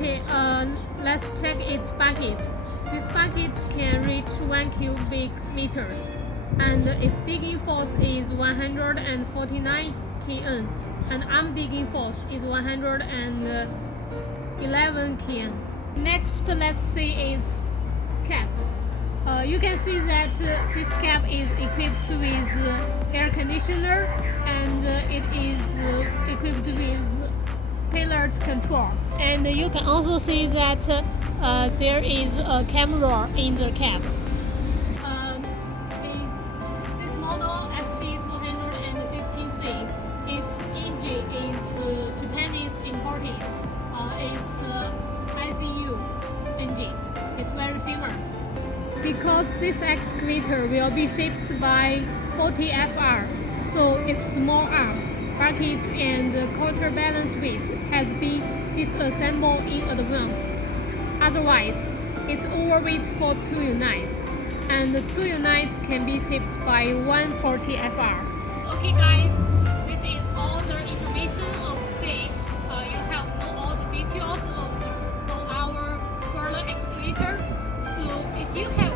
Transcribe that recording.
Okay, let's check its bucket. This bucket can reach 1 cubic meters, and its digging force is 149 kN, and arm digging force is 111 kN. Next, let's see its cap. You can see that this cap is equipped with air conditioner, and it is equipped with pillar control. And you can also see that there is a camera in the cap. This model XE215C, its engine is Japanese imported. It's ISUZU engine. It's very famous. Because this excavator will be shaped by 40 FR, so its small arm, bucket and counterbalance weight has been disassembled in advance. Otherwise, it's overweight for 2 units, and the 2 units can be shaped by 140 FR. Okay guys, this is all the information of today. You have know all the details on our crawler excavator. So if you have